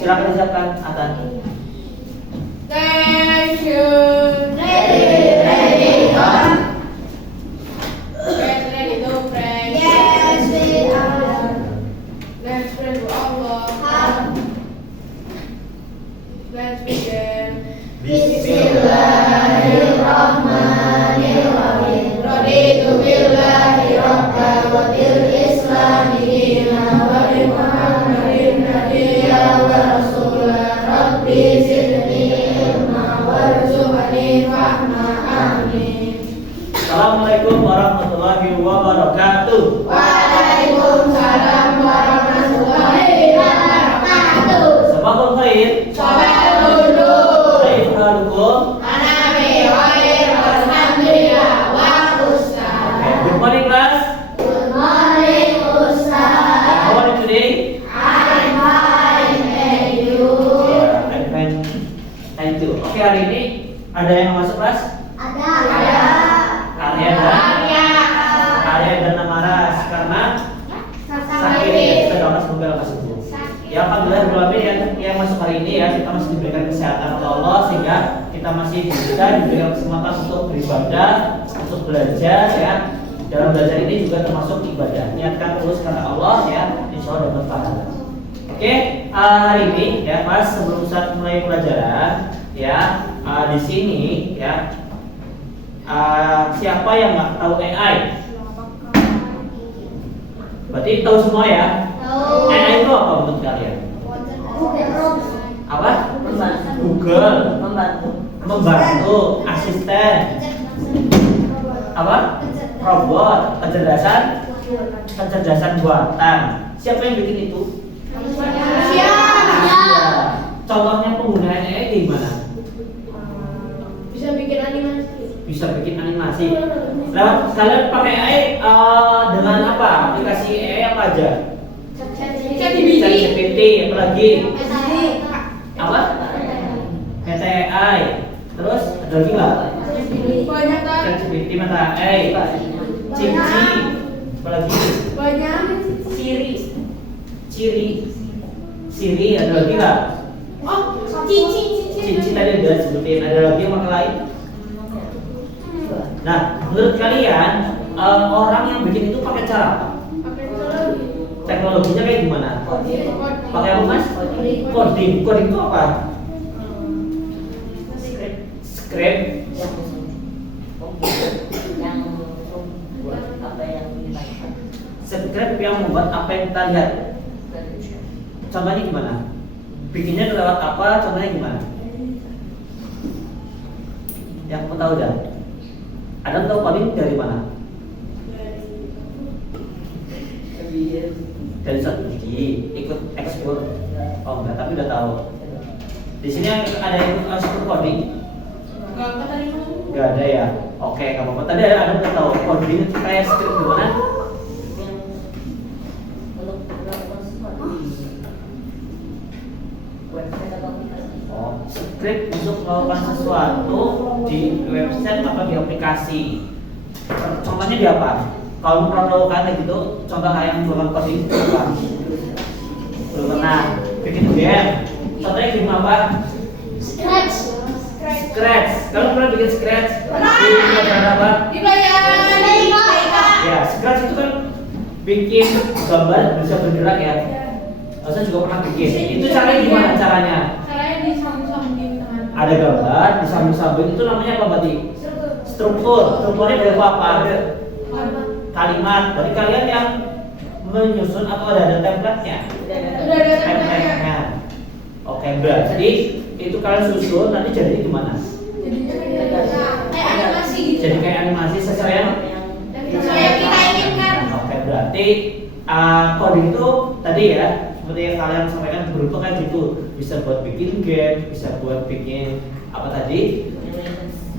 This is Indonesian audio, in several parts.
Silakan disiapkan Atan. Thank you. Ready, on. Get ready to pray. Yes, we are. Let's pray to Allah. Let's begin. Bismillahirrahmanirrahim. Raditu billahi rabban wa bil islami dinan wa bi Muhammadin nabiyyan wa rasulan. Rabbi zidni ilma warzuqni fahma. Amin. Assalamualaikum warahmatullahi wabarakatuh. Waalaikumsalam warahmatullahi wabarakatuh. Sabahul khair. Salam dulu. Khair halukum. Ana bi khair alhamdulillah wa ustaz. Good morning class. Good morning ustaz. How are you today? I'm fine, thank you. Yeah, I'm fine. Thank you. Oke, hari ini ada yang masuk kelas? Ada. Arya dan Namaras karena sakit ya, kita doakan semoga lekas sembuh. Ya alhamdulillah yang masuk hari ini ya, kita masih diberikan kesehatan oleh Allah sehingga kita masih diberikan kesempatan untuk beribadah, untuk belajar ya. Dalam belajar ini juga termasuk ibadah. Niatkan terus karena Allah ya, insya Allah dapat pahala. Oke, hari ini ya Mas, sebelum saat mulai pelajaran ya, di sini ya, siapa yang nggak tahu AI? Berarti tahu semua ya? Tahu. AI itu apa menurut kalian? Apa? Google. Membantu. Asisten. Apa? Robot. Kecerdasan buatan. Siapa yang bikin itu? Manusia. Contohnya penggunaan AI gimana? Bisa bikin animasi. Bisa bikin animasi. Nah, kalian pakai AI dengan apa? Aplikasi AI apa aja? ChatGPT, apa lagi? Apa? AI. Terus ada lagi nggak? Banyak kan? ChatGPT, mata AI, Cici, apa lagi? Banyak. Siri, ada lagi nggak? Oh, cici. Tadi udah sebutin. Ada lagi yang pakai lain? Nah, menurut kalian orang yang bikin itu pakai cara apa? Teknologinya kayak gimana? Pakai apa Mas? Coding itu apa? Script. Script yang membuat apa yang kita lihat. Contohnya gimana? Bikinnya lewat apa? Contohnya gimana? Yang mau tahu dah? Adam tahu coding dari mana? Dari satu biji, ikut ekspor. Oh enggak, tapi udah tahu. Di sini ada yang ekspor coding? Enggak ada ya. Oke, nggak apa-apa. Tadi Adam udah tahu coding kayak script gimana? Oh, script untuk melakukan sesuatu di website atau di aplikasi. Contohnya di apa? Kalau pernah kayak gitu, contoh yang melakukan coding itu apa? Belum pernah. Bikin game. Contohnya game apa? Scratch. Kalau pernah bikin scratch? Pernah. Di pelajaran apa? Di pelajaran Ya, scratch itu kan bikin gambar bisa bergerak ya. Saya juga pernah bikin. Itu caranya gimana caranya? Caranya disambung-sambungin dengan Ada gambar disambung-sambung, itu namanya apa berarti? Strukturnya berupa apa? Kalimat. Berarti kalian yang menyusun atau ada template-nya? Udah ada Template-nya. Oke, berarti itu kalian susun nanti jadi gimana? kayak animasi gitu. Jadi kayak animasi sesuai yang Yang kita inginkan. Oke, berarti coding itu tadi ya, seperti yang kalian sampaikan berupa kan gitu, bisa buat bikin game, bisa buat bikin apa tadi,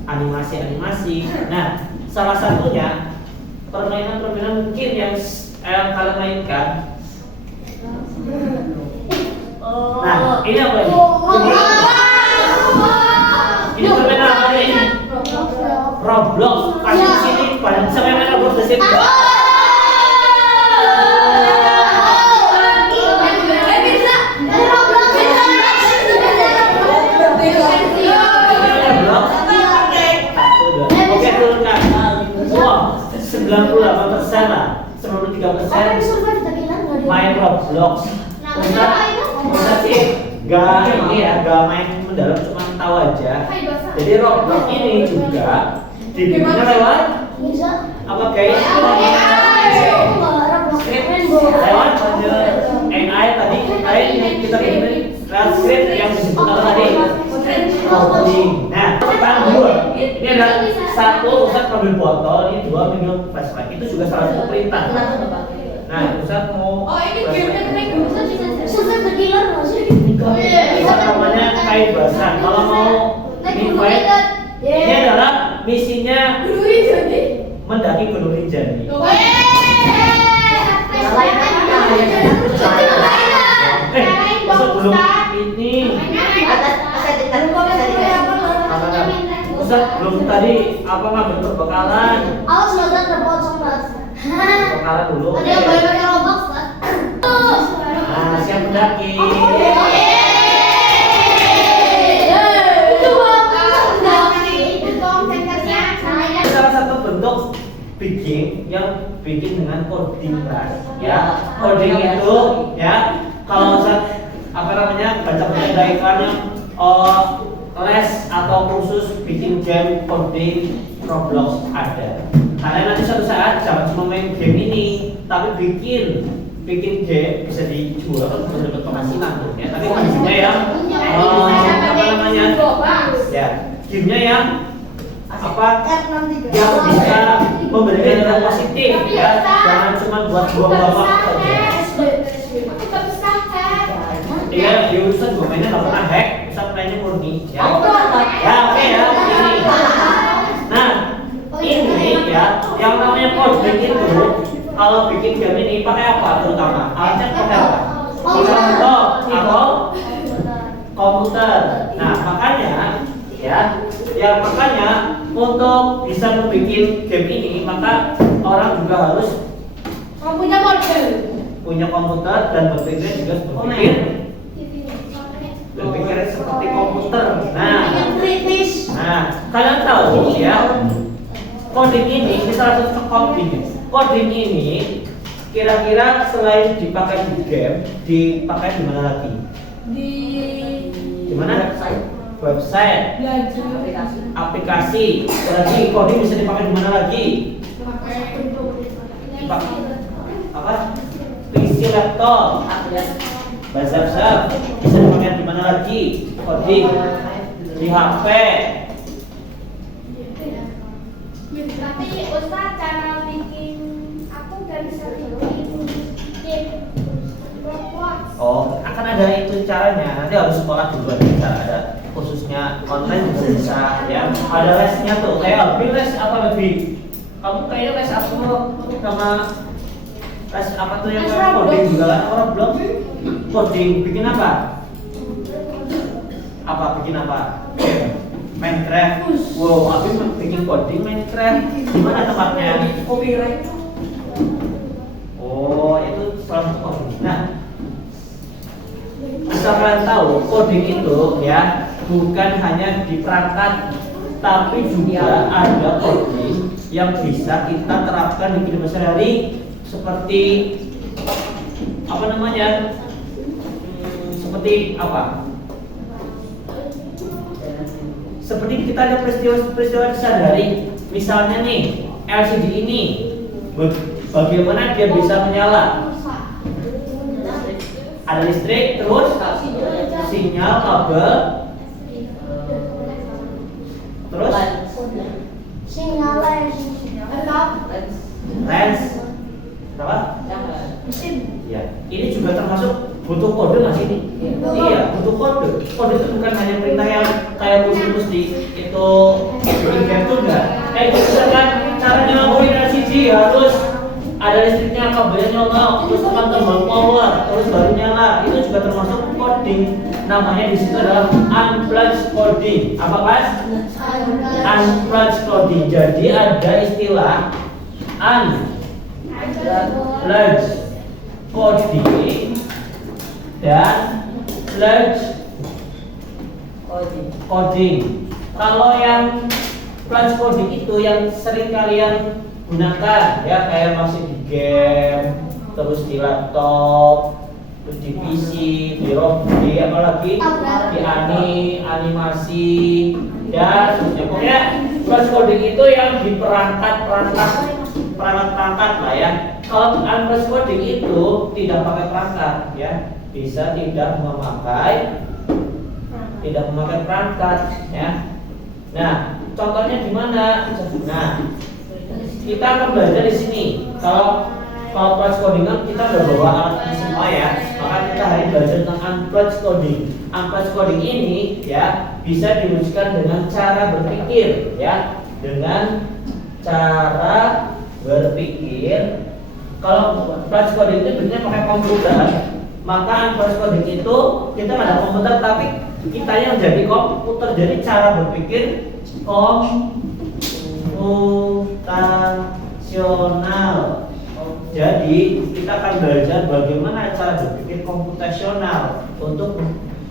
animasi. Nah, salah satunya permainan mungkin yang kalian mainkan. Nah, ini apa ini? Ini permainan apa ini? Roblox. Pasti di sini banyak siapa yang main Roblox di sini? main Roblox. Ustaz sih gak ini ya, gak main mendalam, cuma tahu aja. Jadi Roblox ini juga dibikinnya lewat apa guys? Lewat AI tadi kita bikin script yang disebut apa tadi? Coding. Nah, sekarang dua. Ini ada satu Ustaz ambil botol, ini dua minum flashlight. Itu juga salah satu perintah. Nah, Ustaz mau Ustaz namanya kain basah. Kalau mau invite, ini adalah misinya mendaki Gunung Rinjani. Sebelum ini Ustaz belum tadi apa ngambil perbekalan? Perbekalan dulu. Nah, siap mendaki. Salah satu bentuk bikin yang bikin dengan coding kelas, ya. Coding itu ya kalau Ustaz apa namanya baca iklannya les atau kursus bikin game coding Roblox ada. Karena nanti suatu saat jangan cuma main game ini, tapi bikin game bisa dijual untuk dapat penghasilan tuh ya. Tapi gamenya yang apa namanya ya gamenya yang apa yang bisa memberikan dampak positif ya, jangan cuma buat buang-buang waktu saja. Iya, Ustaz juga mainnya nggak pernah hack, Ustaz mainnya murni ya. Ya oke ya ini. Nah ini ya yang namanya coding itu kalau bikin game ini pakai apa terutama? Alatnya pakai apa? Laptop atau komputer. Nah makanya untuk bisa membuat game ini maka orang juga harus punya komputer dan berpikirnya juga berpikir seperti komputer. Nah kalian tahu ya coding ini salah satu coding ini kira-kira selain dipakai di game dipakai di mana lagi? Di mana? Website, aplikasi. Berarti coding bisa dipakai di mana lagi? Apa? PC laptop, buzzer bisa dipakai di mana lagi? Coding di HP. Tapi Ustaz cara bikin aku gak bisa bikin game Roblox. Oh, akan ada itu caranya. Nanti harus sekolah dulu ada khususnya online juga bisa ya. Ada lesnya tuh. Kayak les apa lebih? Kamu kayaknya les apa sama les apa tuh yang coding juga kan orang belum coding bikin apa? Bikin apa? Minecraft. Wow, aku bikin coding Minecraft. Di mana tempatnya? Copyright. Oh, itu salah satu coding. Nah, asal kalian tahu coding itu ya bukan hanya di perangkat, tapi juga ada coding yang bisa kita terapkan di kehidupan sehari-hari seperti apa namanya? Seperti apa? Seperti kita ada peristiwa sehari-hari, misalnya nih LCD ini, bagaimana dia bisa menyala? Ada listrik, terus sinyal kabel, terus Sinyal lens, apa? mesin. Ya, ini juga termasuk butuh kode nggak sih ini? Iya, butuh kode. Kode itu bukan hanya perintah yang kayak rumus di itu bikin game itu enggak. Misalkan caranya ngelakuin LCD harus ada listriknya, kabelnya nyala, terus tekan tombol power, terus baru nyala. Itu juga termasuk coding. Namanya di situ adalah unplugged coding. Apa Mas? Unplugged coding. Jadi ada istilah unplugged coding dan plugged coding. Kalau yang plugged coding itu yang sering kalian gunakan ya, kayak masih di game terus di laptop, terus di PC, di apa lagi? Di animasi, dan seterusnya. Pokoknya flash coding itu yang di perangkat lah ya. Kalau flash coding itu tidak pakai perangkat ya, bisa tidak memakai perangkat ya. Nah, contohnya gimana? Nah, kita akan belajar di sini. Kalau flash coding kan kita udah bawa alatnya semua ya, maka kita hari ini belajar tentang flash coding. Flash coding ini ya bisa diwujudkan dengan cara berpikir ya, dengan cara berpikir. Kalau flash coding itu biasanya pakai komputer, maka flash coding itu kita nggak ada komputer tapi kita yang jadi komputer, jadi cara berpikir komputasional. Jadi kita akan belajar bagaimana cara berpikir komputasional untuk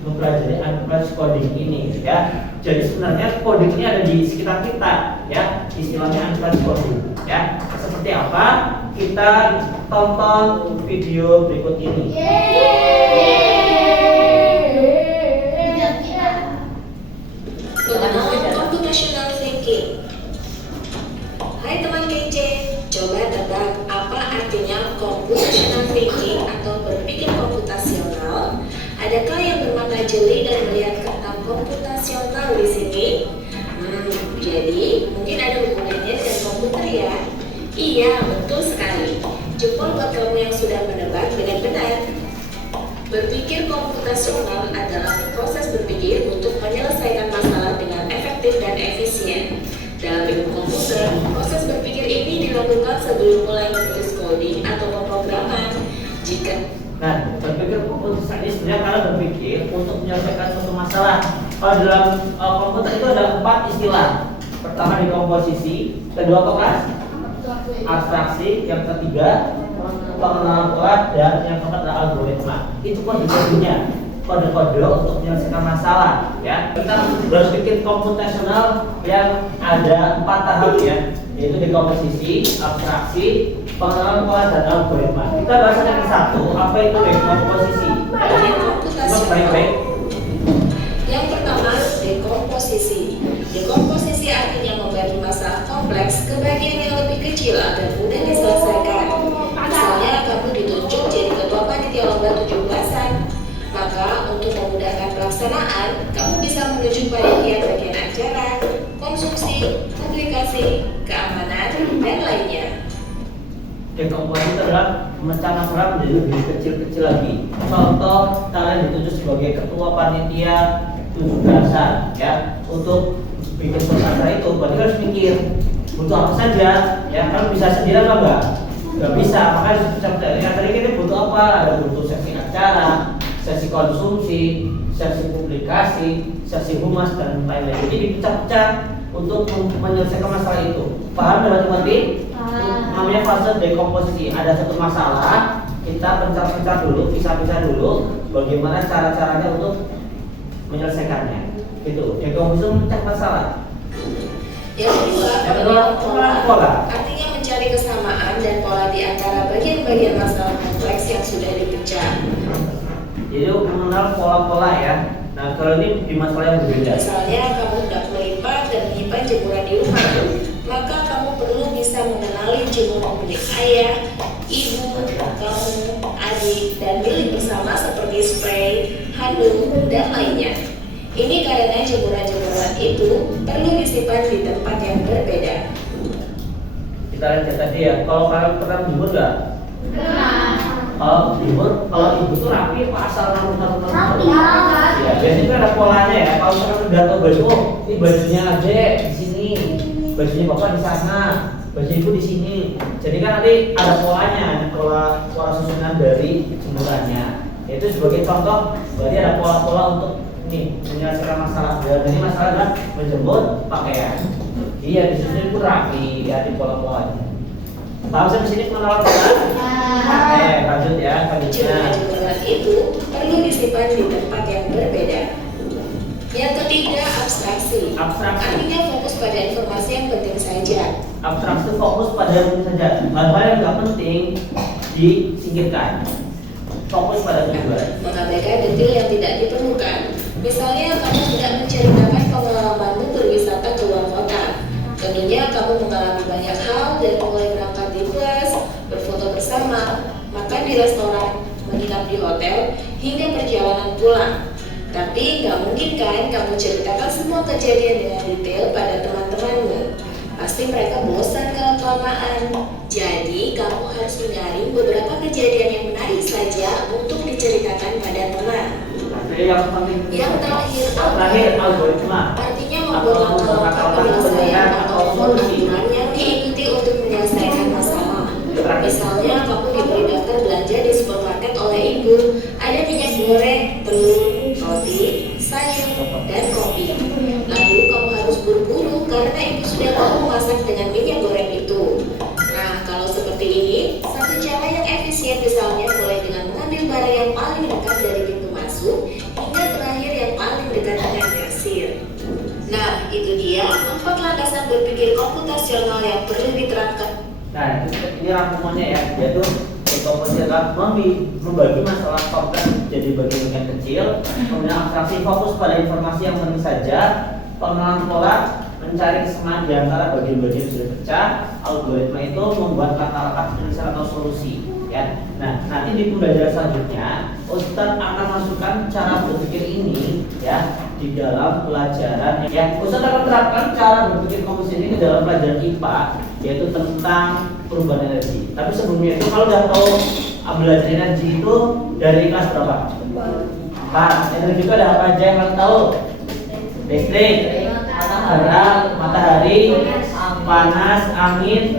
mempelajari flash coding ini ya. Jadi sebenarnya coding ini ada di sekitar kita ya, istilahnya flash coding ya. Seperti apa? Kita tonton video berikut ini. Mengenal computational thinking. Hai teman kece, coba tebak apa artinya computational thinking atau berpikir komputasional? Adakah yang bermata jeli dan melihat kata komputasional di sini? Jadi mungkin ada hubungannya dengan komputer ya? Iya, betul sekali. Jempol buat kamu yang sudah menebak dengan benar. Berpikir komputasional adalah proses berpikir untuk menyelesaikan masalah dengan efektif dan efisien. Dalam ilmu komputer, proses berpikir ini dilakukan sebelum mulai menulis coding atau pemrograman. Nah, berpikir komputasional ini sebenarnya kalian berpikir untuk menyelesaikan suatu masalah. Kalau dalam komputer itu ada 4 istilah. Pertama dekomposisi, kedua abstraksi, yang ketiga pengenalan pola, dan yang keempat adalah algoritma. Itu kode-kodenya, kode-kode untuk menyelesaikan masalah ya. Kita berpikir komputasional yang ada 4 tahap ya, yaitu dekomposisi, abstraksi, pengenalan pola, dan algoritma. Kita bahas yang satu, apa itu dekomposisi? Baik-baik. Yang pertama, dekomposisi. Dekomposisi artinya membagi masalah kompleks ke bagian yang lebih kecil agar mudah diselesaikan. Misalnya kamu ditunjuk jadi ketua panitia lomba 17-an. Maka untuk memudahkan pelaksanaan, kamu bisa menunjuk panitia bagian acara, konsumsi, publikasi, keamanan, dan lainnya. Dekomposisi itu adalah memecah masalah menjadi lebih kecil-kecil lagi. Contoh, kalian ditunjuk sebagai ketua panitia 17-an ya. Untuk bikin suatu acara itu, berarti harus mikir butuh apa saja ya. Kan bisa sendiri apa enggak? Nggak bisa, maka harus pecah-pecah. Tadi kita butuh apa? Ada butuh sesi acara, sesi konsumsi, sesi publikasi, sesi humas, dan lain-lain. Jadi dipecah-pecah untuk menyelesaikan masalah itu. Paham teman-teman? Namanya fase dekomposisi. Ada satu masalah, kita pecah-pecah dulu, pisah-pisah dulu, bagaimana cara-caranya untuk menyelesaikannya. Gitu. Dekomposisi memecah masalah. Yang kedua, pengenalan pola. Artinya mencari kesamaan dan pola di antara bagian-bagian masalah kompleks yang sudah dipecah. Jadi mengenal pola-pola ya. Nah, kalau ini di masalah yang berbeda. Misalnya kamu hendak melipat dan menyimpan jemuran di rumah, maka kamu perlu bisa mengenali jemuran milik ayah, ibu, kamu, adik, dan milik bersama seperti spray, handuk, dan lainnya. Ini karena jemuran-jemuran itu perlu disimpan di tempat yang berbeda. Kita lihat tadi ya. Kalau kalian pernah jemur nggak? Kalau jemur, kalau ibu tuh rapi apa asal naruh-naruh? Rapi. Ya, biasanya itu ada polanya ya. Kalau misalkan udah tahu baju, oh, ini bajunya Adek di sini, bajunya bapak di sana, baju ibu di sini. Jadi kan nanti ada polanya, ada pola susunan dari jemurannya. Itu sebagai contoh, berarti ada pola-pola untuk ini menyelesaikan masalah. Jadi masalah adalah menjemur pakaian. Iya, disusun itu rapi ya di pola-polanya. Paham sampai sini pengenalan pola? Lanjut ya, selanjutnya. Jemuran itu perlu disimpan di tempat yang berbeda. Yang ketiga, abstraksi. Abstraksi. Artinya fokus pada informasi yang penting saja. Abstraksi fokus pada yang penting saja. Hal-hal yang nggak penting disingkirkan. Fokus pada tujuan. Mengabaikan detail yang tidak diperlukan. Misalnya, kamu tidak menceritakan pengalamanmu berwisata ke luar kota. Tentunya kamu mengalami banyak hal dari mulai berangkat di bus, berfoto bersama, makan di restoran, menginap di hotel, hingga perjalanan pulang. Tapi nggak mungkin kan kamu ceritakan semua kejadian dengan detail pada teman-temanmu. Pasti mereka bosan kalau kelamaan. Jadi kamu harus menyaring beberapa kejadian yang menarik saja untuk diceritakan pada teman. Yang terakhir, algoritma. Artinya membuat langkah-langkah penyelesaian atau pengalaman yang diikuti untuk menyelesaikan masalah. Misalnya kamu diberi daftar belanja di supermarket oleh ibu. Ada minyak goreng, telur, roti, sayur, dan kopi. Lalu kamu harus buru-buru karena ibu sudah tahu masak dengan minyak goreng itu. Nah, kalau seperti ini, satu cara yang efisien misalnya mulai dengan mengambil barang yang paling dekat dari pintu masuk hingga terakhir yang paling dekat dengan kasir. Nah, itu dia 4 landasan berpikir komputasional yang perlu diterapkan. Nah, ini rangkumannya ya, yaitu komputasional membagi masalah kompleks jadi bagian-bagian kecil, kemudian abstraksi fokus pada informasi yang penting saja, pengenalan pola, mencari kesamaan di antara bagian-bagian yang sudah pecah, algoritma itu membuat kata-kata penyelesaian atau solusi. Ya. Nah, nanti di pembelajaran selanjutnya, Ustadz akan masukkan cara berpikir ini ya di dalam pelajaran. Ya, Ustadz akan terapkan cara berpikir komputer ini ke dalam pelajaran IPA, yaitu tentang perubahan energi. Tapi sebelumnya itu kalau udah tahu belajar energi itu dari kelas berapa? 4. Energi itu ada apa aja yang kalian tahu? Listrik, matahari, panas, angin,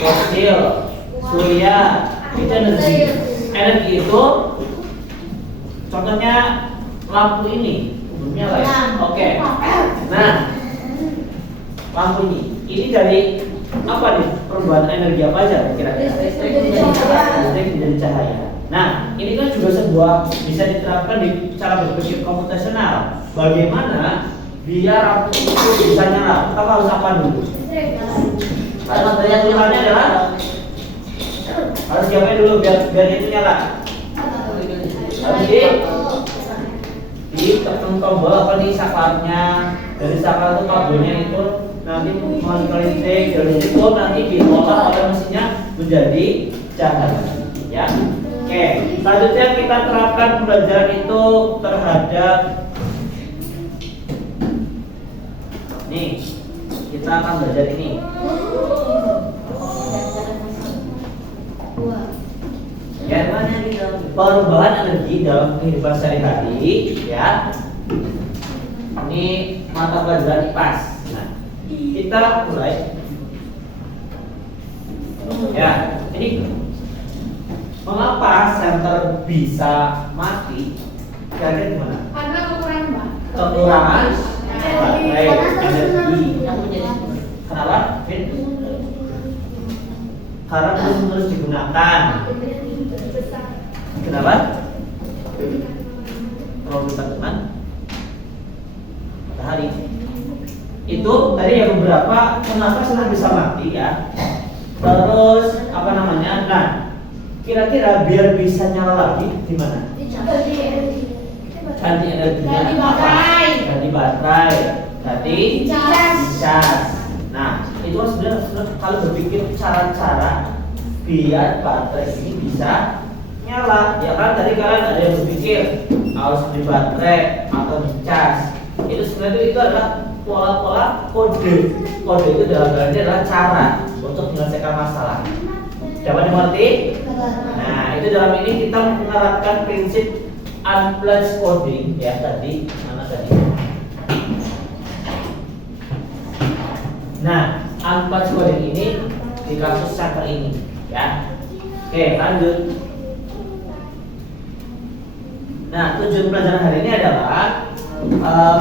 fosil, surya, itu energi. Energi itu contohnya lampu ini, umumnya lah ya. Oke. Nah, lampu ini dari apa nih? Perubahan energi apa aja kira-kira? Listrik menjadi cahaya. Nah, ini kan juga sebuah bisa diterapkan di cara berpikir komputasional. Bagaimana biar lampu itu bisa nyala? Kita harus apa dulu? Karena yang tulisannya adalah harus diapain dulu biar itu nyala? Harus ditekan tombol apa nih saklarnya. Dari saklar itu kabelnya itu nanti menghasilkan listrik, dari itu nanti diolah oleh mesinnya menjadi cahaya. Ya. Oke, selanjutnya kita terapkan pembelajaran itu terhadap nih, kita akan belajar ini. Ya, perubahan energi dalam kehidupan sehari-hari, ya. Ini mata pelajaran IPAS. Nah, kita mulai. Ya, ini mengapa senter bisa mati? Kira-kira gimana? Karena kekurangan Kekurangan baterai energi. Kenapa? Karena terus digunakan. Kenapa? Kalau kita teman matahari. Itu tadi ya beberapa kenapa senter bisa mati ya. Terus apa namanya? Nah, kira-kira biar bisa nyala lagi gimana? Ganti energinya apa? Ganti baterai. Ganti cas. Nah, itu sebenarnya kalau berpikir cara-cara biar baterai ini bisa nyala, ya kan? Tadi kalian ada yang berpikir harus di baterai atau di cas. Itu sebenarnya itu adalah pola-pola kode. Kode itu dalam hal ini adalah cara untuk menyelesaikan masalah. Dapat dimengerti? Nah, itu dalam ini kita menerapkan prinsip unplugged coding ya tadi. Mana tadi? Nah, unplugged coding ini di kasus center ini ya. Oke, lanjut. Nah, tujuan pelajaran hari ini adalah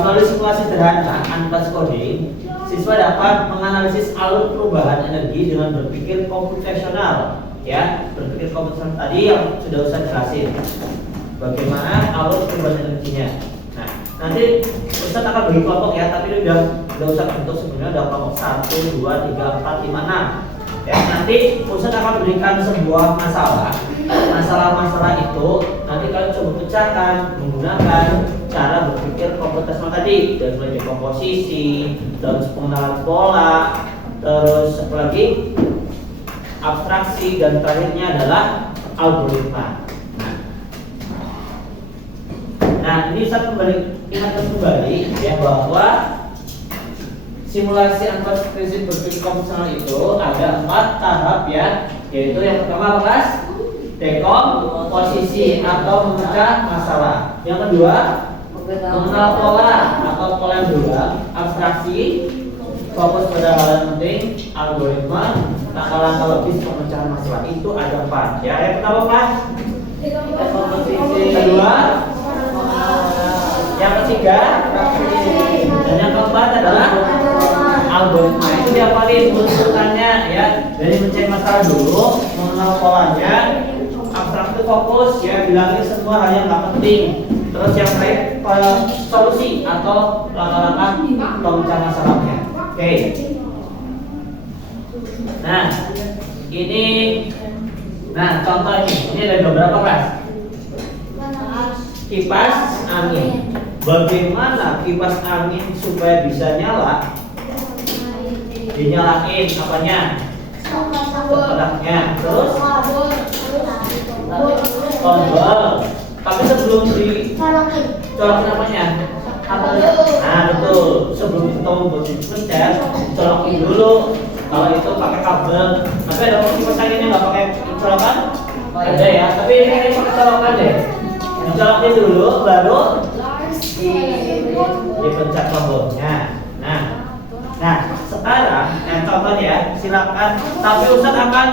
melalui simulasi sederhana unplugged coding, siswa dapat menganalisis alur perubahan energi dengan berpikir komputasional. Ya, berpikir komputasional tadi yang sudah usah jelasin. Bagaimana alur perubahan energinya. Nah, nanti Ustaz akan bagi kelompok ya, tapi ini udah usah bentuk sebelumnya udah kelompok 1, 2, 3, 4, 5, 6. Ya, nanti Ustadz akan berikan sebuah masalah. Masalah-masalah itu nanti kalian coba pecahkan menggunakan cara berpikir komputasional tadi, dari mulai dekomposisi, terus pengenalan pola, terus apa lagi, abstraksi, dan terakhirnya adalah algoritma. Nah, ini saya ingatkan kembali ya bahwa simulasi antar prinsip berpikir komputasional itu ada 4 tahap ya, yaitu yang pertama apa Mas? Dekomposisi atau memecah masalah. Yang kedua, mengenal pola atau pola yang berulang, abstraksi, fokus pada hal yang penting, algoritma, langkah-langkah logis pemecahan masalah. Itu ada 4 ya. Yang pertama Mas? Dekomposisi. Kedua, yang ketiga, dan yang keempat adalah algoritma. Itu diapalin urutannya ya. Dari mencari masalah dulu, mengenal polanya, abstraksi fokus ya, bilangin semua hal yang nggak penting. Terus yang terakhir solusi atau langkah-langkah pemecahan masalahnya. Oke. Nah, ini, contoh ini ada beberapa Mas. Kipas angin. Bagaimana kipas angin supaya bisa nyala? Dinyalain apanya? Pedangnya. Terus tombol. Tapi sebelum dicolokin apanya? Nah betul. Sebelum tombol dipencet, colokin dulu. Kalau itu pakai kabel. Tapi ada kipas anginnya nggak pakai colokan? Ada ya. Tapi ini pakai colokan deh. Colokin dulu, baru dipencet tombolnya. Nah, sekarang yang contoh ya, silakan. Tapi Ustadz akan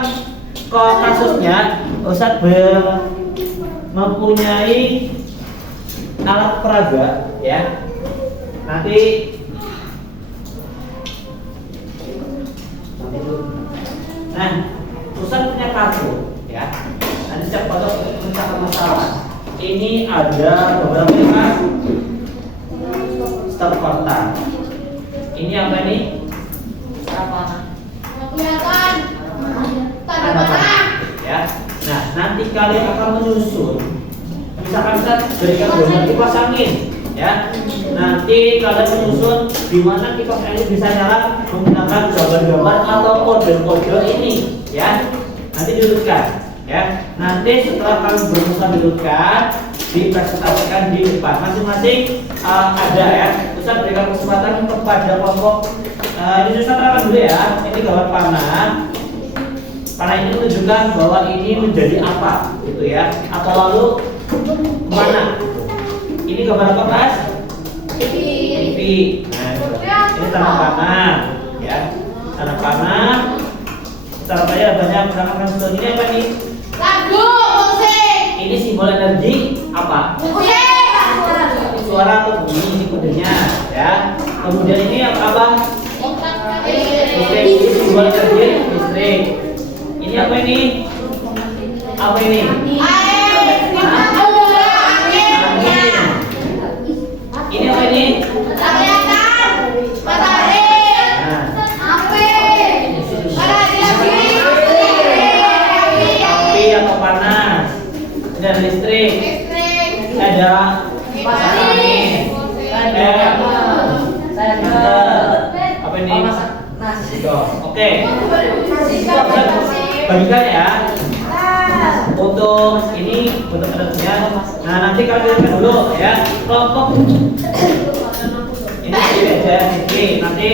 kasusnya, Ustadz mempunyai alat peraga ya. Nanti Ustadz punya kartu ya. Nanti setiap foto mencari masalah. Ini ada beberapa kan stop kotak. Ini apa nih? Kelihatan. Tanda panah. Ya. Nah, nanti kalian akan menyusun. Misalkan kita berikan gambar kipas angin, ya. Nanti kalian menyusun di mana kipas angin bisa nyala menggunakan gambar-gambar atau kode-kode ini, ya. Nanti diurutkan. Ya, nanti setelah kalian berusaha diurutkan, dipresentasikan di depan masing-masing ada ya. Ustadz berikan kesempatan kepada kelompok. Ini Ustadz terangkan dulu ya. Ini gambar panah. Panah ini menunjukkan bahwa ini menjadi apa, gitu ya. Atau lalu mana? Ini gambar apa Mas? TV. Nah, ini tanda panah, ya. Tanda panah. Caranya banyak menggunakan metode ini apa nih? Lagu, musik. Ini simbol energi apa? Musik. Suara atau bunyi ini kodenya, ya. Kemudian ini apa? Listrik. Ini simbol energi listrik. Ini apa ini? Apa ini? Air. Angin. Ini apa ini? Kelihatan. Matahari. Api. Api atau panas. Dan listrik. Ada angin. Apa ini? Oke. Bagikan ya. Untuk ini untuk penentunya. Nah nanti kalian lihat dulu ya kelompok ini aja nanti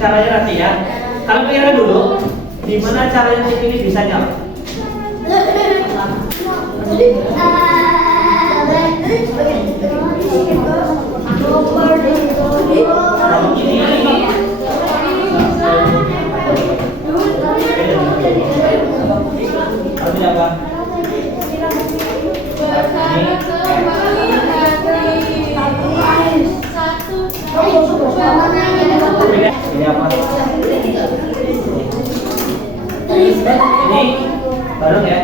caranya nanti ya. Kalian pikirkan dulu gimana caranya ini bisa nyala. Kalau ini apa? Ini apa? Ini baru ya.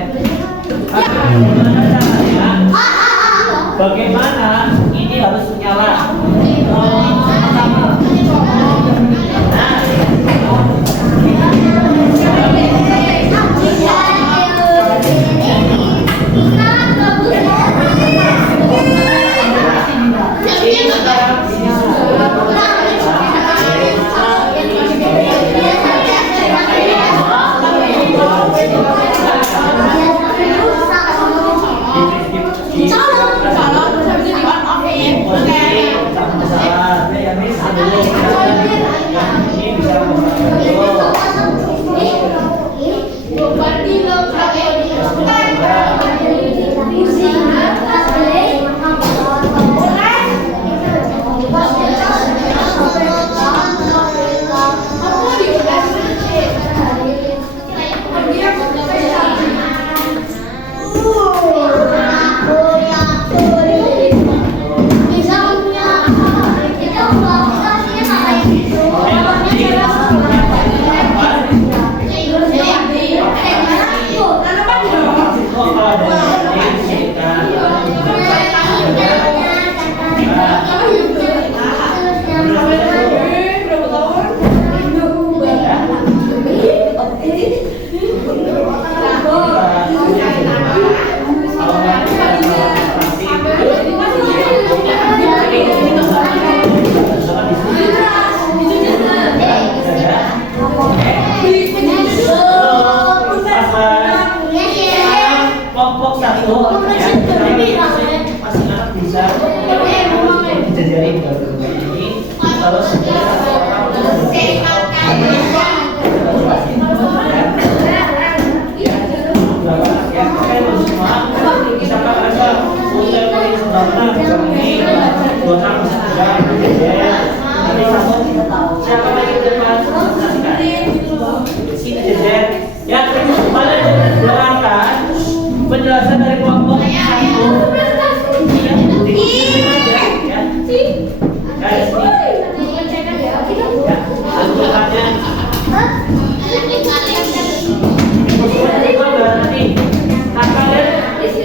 Bagaimana ini harus menyala? Nah, Kelompok satu ya, masih anak bisa dijajarin ini terus misalkan ada hotel paling sederhana ini dua orang nanti satu siapa lagi depan sini jajar ya pada belakang penjelasan dari kelompok satu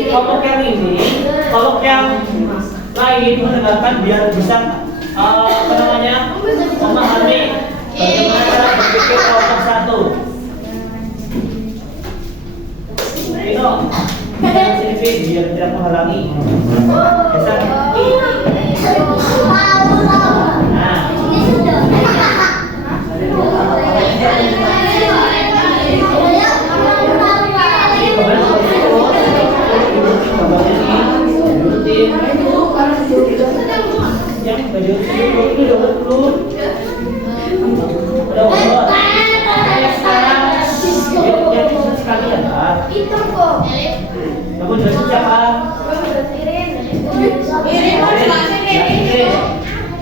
kelompok yang ini, kelompok yang lain mendengarkan biar bisa apa namanya memahami bagaimana cara berpikir kelompok satu. Itu sini biar tidak menghalangi. Bisa. Nah. Yang baju itu dapat dulu. Sekalian Pak. Itu kok. Kamu jelasin siapa?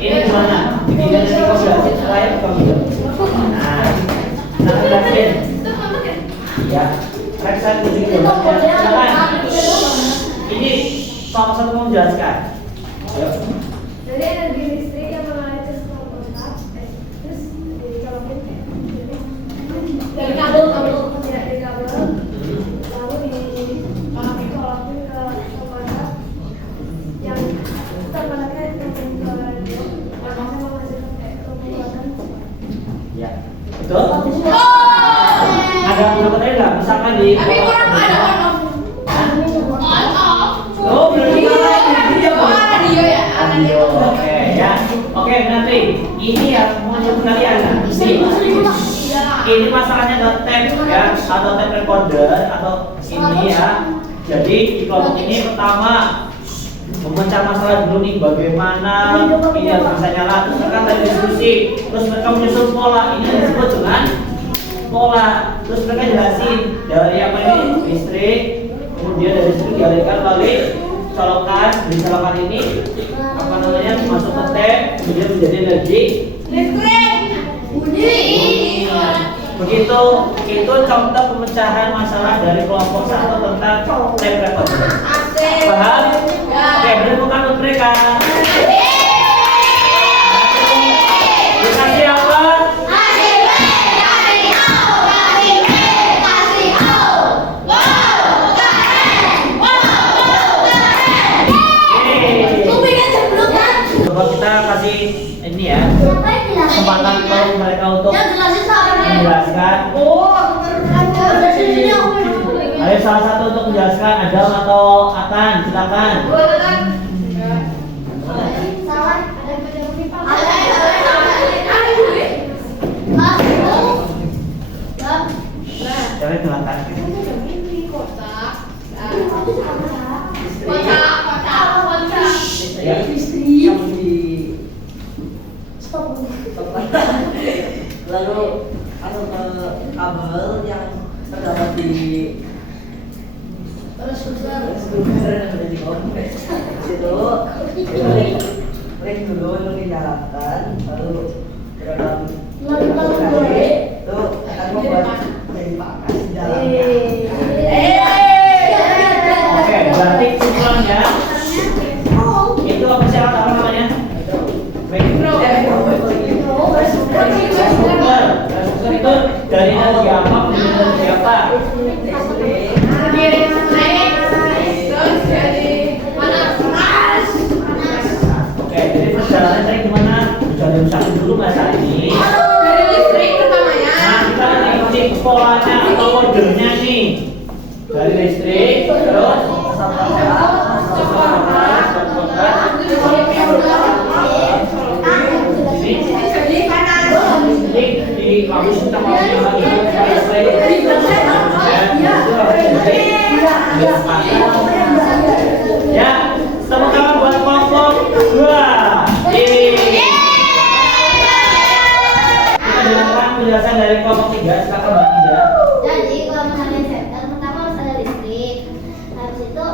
Ini gimana? Ini dari kamu jelasin supaya kamu nah, jelasin. Ya, reksan kunjungi gambarnya. Silakan. Ini salah satu mau menjelaskan. Ayo. Jadi energi listrik yang mengalir ke kontak, terus dicolokin dari kabel ya dari kabel, lalu dicolokin ke kontak yang kontaknya yang masih menghasilkan kayak pembuatan. Ya, betul. Ada pendapat nggak? Misalkan di. Tapi kurang ada orang. Oh, berarti Radio ya. radio. Oke, ya. Oke, nanti ini yang mau nyebut kalian. Ini masalahnya ada tape ya, atau tape recorder atau ini ya. Jadi di kelompok ini pertama memecah masalah dulu nih, bagaimana ini harus bisa nyala, terus mereka tadi diskusi, terus mereka menyusun pola, ini disebut dengan pola, terus mereka jelasin dari apa ini listrik, kemudian dari situ dialirkan melalui colokan, di colokan ini apa namanya masuk ke tape, kemudian menjadi energi Listrik. Bunyi. begitu. Itu contoh pemecahan masalah dari kelompok satu tentang tape recorder. Asik. Paham? Ya. Oke, beri bukan untuk mereka. Dikasih apa? Coba kita kasih ini ya kesempatan kalau mereka untuk menjelaskan. Ayo salah satu untuk menjelaskan, Adam atau Atan, silakan. Coba silakan. Ya. Lalu masuk ke kabel yang terdapat di struktur yang ada di kompleks. Situ link dulu yang dijalankan, lalu program itu akan membuat menjadi pakas di dalamnya. Oke, berarti kesimpulannya itu apa sih apa namanya? Struktur itu dari energi apa menjadi energi apa? Oke, jadi perjalanan tadi gimana? Sudah diusahain dulu masa ini. Dari listrik pertamanya. Nah, kita ikuti polanya atau modelnya nih. Dari listrik, terus di kampus kita ya, tepuk tangan buat kelompok 2. Kita dengarkan penjelasan dari kelompok 3. Silakan Mbak Ida. Jadi kalau misalnya center pertama harus ada listrik. Habis itu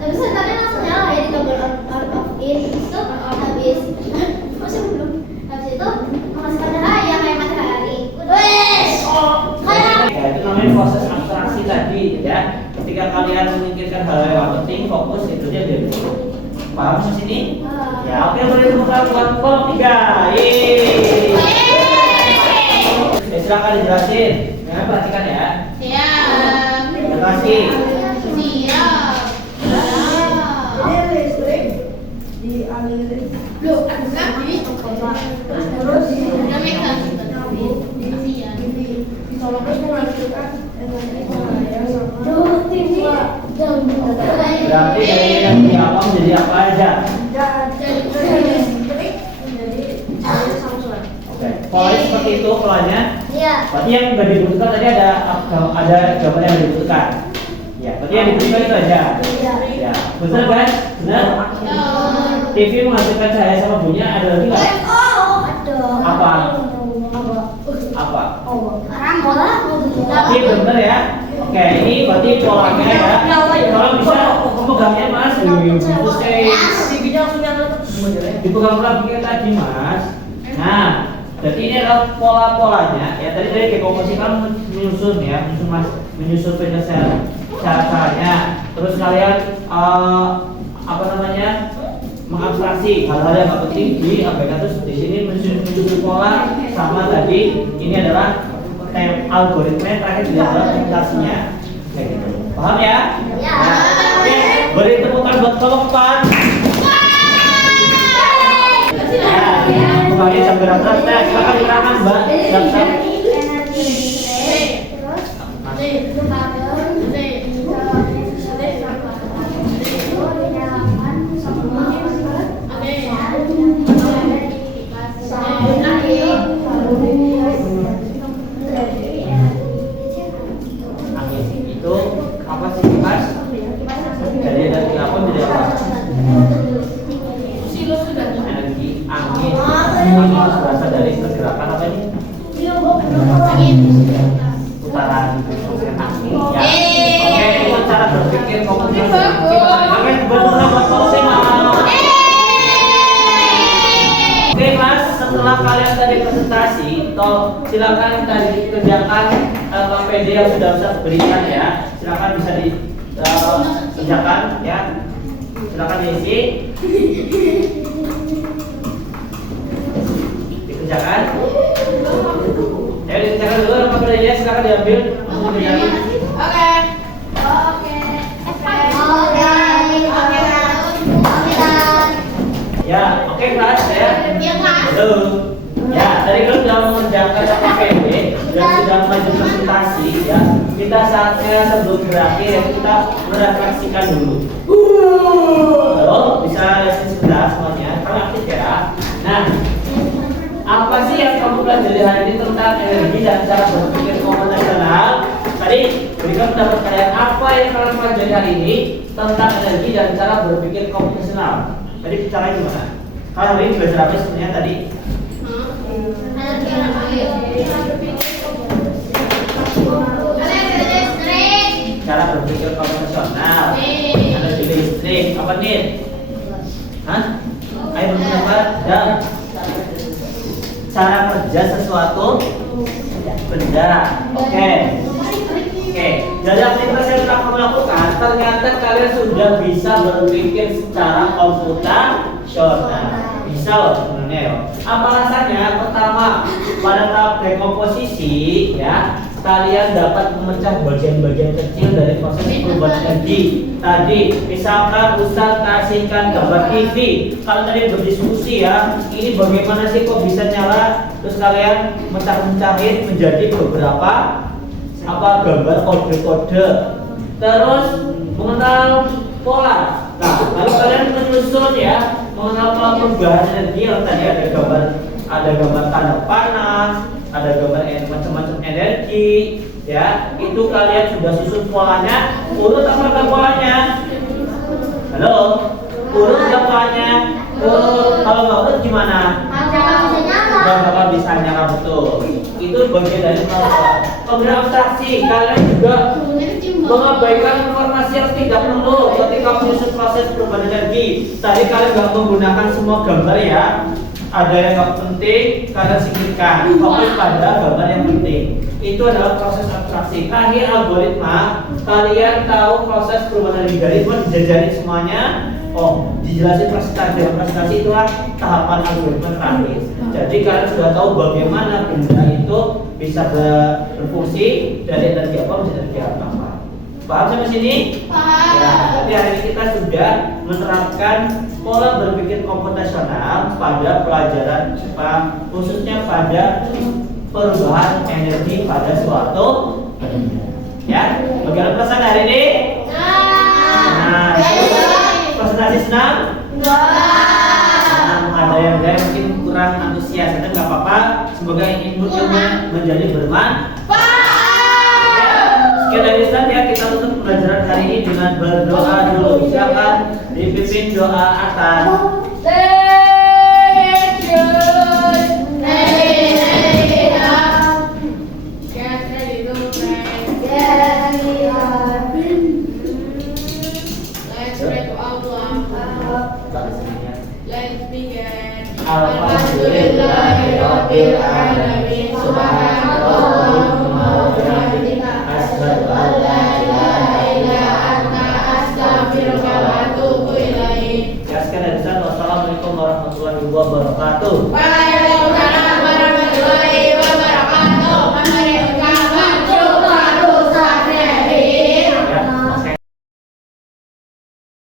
terus senternya langsung nyala ya di kabel out of in. Itu habis masih belum. Habis itu menghasilkan cahaya kayak matahari. Ya, itu namanya proses abstraksi tadi ya. Ketika kalian memikirkan hal yang penting, fokus itu dia dulu. Paham di sini? Ya, oke, boleh tepuk tangan buat kelompok 3. Silakan dijelasin. Ya, perhatikan ya. Terima kasih. Jadi listrik dialiri Loh, ada lagi. terus dicolokkan menghasilkan energi cahaya sama Berarti dari energi apa menjadi apa aja? dari listrik menjadi cahaya sama solar. Oke, polanya seperti itu polanya. Iya. Berarti yang nggak dibutuhkan tadi ada jawaban yang dibutuhkan. Ya, berarti yang dibutuhkan itu aja. Ya, betul kan? Benar? TV menghasilkan cahaya sama bunyi ada lagi nggak? Apa? Apa? Oke, benar ya. Oke, ini berarti polanya ya. Kalau bisa pegangnya Mas, dipegang lagi kayak tadi Mas. Nah, jadi ini adalah pola-polanya. Ya tadi dekomposisi kan menyusun ya, menyusun penyelesaian caranya. Terus kalian mengabstraksi hal-hal yang penting di ABK. Terus di sini menyusun pola sama tadi. Ini adalah algoritma yang terakhir di dalam implementasinya. Kayak gitu. Paham ya? Ya. Oke, beri tepukan buat kelompok 4. Ya, kembali jam berapa? Nah, silakan diterangkan Mbak. Silakan. Itu apa sih kipas? Jadi energi apa menjadi apa? Energi angin. Ini berasal dari pergerakan apa ini? Putaran angin. Ya. Oke, itu cara berpikir komunikasi. Oke, benar buat maksimal. Oke Mas, setelah kalian tadi presentasi, silakan tadi kerjakan PD yang sudah Ustaz berikan ya. Silakan bisa dikerjakan ya. Silakan diisi. Dikerjakan. Ya dikerjakan dulu nama PD-nya, silakan diambil. Ya, oke kelas ya. Halo. Ya, tadi kan sudah mengerjakan PPD dan sudah maju presentasi ya. Kita saatnya sebelum berakhir kita merefleksikan dulu. Halo, bisa lesson sebentar semuanya. Kamu aktif ya. Nah, apa sih yang kamu pelajari hari ini tentang energi dan cara berpikir komputasional? Tadi berikan pendapat kalian apa yang kalian pelajari hari ini tentang energi dan cara berpikir komputasional. Tadi bicaranya gimana? Kalian hari ini belajar apa sebenarnya tadi? Energi. berpikir konvensional, ada juga listrik. Apa nih? Hah? Ayo berpendapat dan cara kerja sesuatu benda. Oke. Dari aktivitas yang telah kamu lakukan, ternyata kalian sudah bisa berpikir secara komputasional. Bisa loh sebenarnya ya. Apa alasannya? Pertama, pada tahap dekomposisi ya, kalian dapat memecah bagian-bagian kecil dari proses perubahan energi. Tadi, misalkan Ustaz kasihkan gambar TV. Kalau tadi berdiskusi ya, ini bagaimana sih kok bisa nyala? Terus kalian mecah-mecahin menjadi beberapa gambar kode-kode. Terus mengenal pola. Nah, lalu kalian menyusun ya, mengenal pola perubahan energi yang tadi ada gambar tanda panas, ada gambar macam-macam energi, ya. Itu kalian sudah susun polanya. Urut apa enggak polanya? Halo, urut enggak polanya? Kalau nggak urut gimana? Nggak bakal bisa nyala, betul. Itu bagian dari pola. Kemudian abstraksi, kalian juga mengabaikan informasi yang tidak perlu ketika menyusun proses perubahan energi. Tadi kalian nggak menggunakan semua gambar ya. Ada yang nggak penting, kalian singkirkan. Fokus pada gambar yang penting. Itu adalah proses abstraksi. Terakhir algoritma, kalian tahu proses perubahan energi dari dijajarin semuanya. Oh, dijelasin presentasi itulah tahapan algoritma terakhir. Jadi kalian sudah tahu bagaimana benda itu bisa berfungsi dari energi apa menjadi energi apa. Paham sampai sini? Paham. Ya, berarti hari ini kita sudah menerapkan pola berpikir komputasional pada pelajaran Jepang, khususnya pada perubahan energi pada suatu benda. Ya, bagaimana pesan hari ini? Nah, presentasi senang? Ada yang mungkin kurang antusias, itu nggak apa-apa. Semoga ilmu menjadi bermanfaat. Sekian dari Ustaz ya, kita tutup pelajaran hari ini dengan berdoa dulu. Silakan dipimpin doa atas. Alhamdulillahirabbil alamin. Subhanallahumma wa bihamdika asyhadu an la ilaha illa anta astaghfiruka wa atubu ilaik. Wassalamualaikum warahmatullahi wabarakatuh.